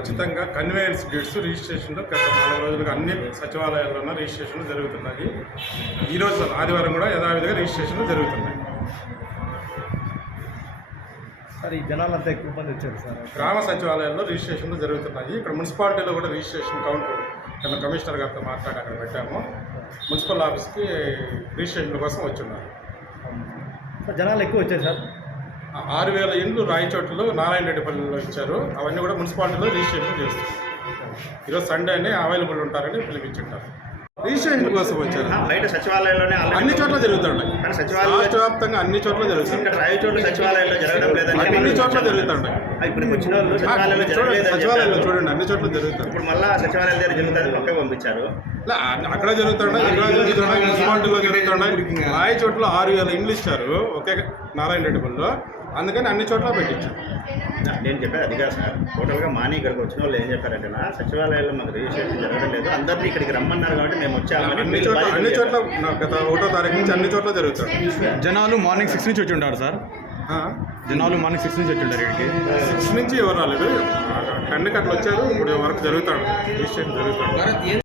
ఉచితంగా conveyance dates రిజిస్ట్రేషన్లు గత నాలుగు రోజులుగా అన్ని సచివాలయాల్లోనూ రిజిస్ట్రేషన్లు జరుగుతున్నాయి. ఈరోజు ఆదివారం కూడా యథావిధిగా రిజిస్ట్రేషన్లు జరుగుతున్నాయి. సార్ ఈ జనాలంతా ఎక్కువ మంది వచ్చారు సార్. గ్రామ సచివాలయాల్లో రిజిస్ట్రేషన్లు జరుగుతున్నాయి. ఇక్కడ మున్సిపాలిటీలో కూడా రిజిస్ట్రేషన్ కౌంటర్ నిన్న కమిషనర్ గారితో మాట్లాడి అక్కడ పెట్టాము. మున్సిపల్ ఆఫీస్కి రిజిస్ట్రేషన్ కోసం వచ్చున్నారు. సార్ జనాలు ఎక్కువ వచ్చారు సార్. ఆరు వేల ఇండ్లు రాయచోట్లలో నారాయణ రెడ్డిపల్లిలో ఇచ్చారు. అవన్నీ కూడా మున్సిపాలిటీలో రిజిస్ట్రేషన్ చేస్తారు. ఈరోజు సండే అని అవైలబుల్ ఉంటారని పిలిపించుంటారు. రిజిస్ట్రేషన్ కోసం వచ్చారు. బయట సచివాలయంలోనే అన్ని చోట్ల సచివాలయంలో రాష్ట్ర వ్యాప్తంగా అన్ని చోట్ల జరుగుతుంది. ఇక్కడ రాయచోట్ల సచివాలయంలో జరగడం లేదని అన్ని చోట్ల జరుగుతున్నాయి ఆ, ఇప్పుడు వచ్చిన వాళ్ళు ఆ, సచివాలయంలో చూడండి సచివాలయంలో అన్ని చోట్ల జరుగుతుంది ఇప్పుడు మళ్ళా సచివాలయం దగ్గర జరుగుతుంది పక్కకు పంపించారు. అక్కడ జరుగుతున్నాయి ఇక్కడ జరుగుతున్నాయి మున్సిపాలిటీలో జరుగుతున్నాయి రాయి చోట్ల ఆరు వేల ఇండ్లు ఇచ్చారు ఒకే నారాయణ రెడ్డిపల్లిలో అందుకని అన్ని చోట్ల పెట్టించారు. నేను చెప్పేది అది కాదు సార్. టోటల్గా మాని ఇక్కడికి వచ్చిన వాళ్ళు ఏం చెప్పారంటే నా సచివాలయంలో మాకు రిజిస్ట్రేషన్ జరగడం లేదు అందరినీ ఇక్కడికి రమ్మన్నారు కాబట్టి మేము వచ్చామని అన్ని చోట్ల అన్ని చోట్ల గత ఒకటో తారీఖు నుంచి అన్ని చోట్ల జరుగుతుంది జనాలు మార్నింగ్ సిక్స్ నుంచి వచ్చి ఉంటారు సార్. జనాలు మార్నింగ్ సిక్స్ నుంచి వచ్చి ఉంటారు ఇక్కడికి. సిక్స్ నుంచి ఎవరు రాలేదు. టెన్ అట్లా వచ్చారు. ఇప్పుడు వరకు జరుగుతాడు. రిజిస్ట్రేషన్ జరుగుతాడు.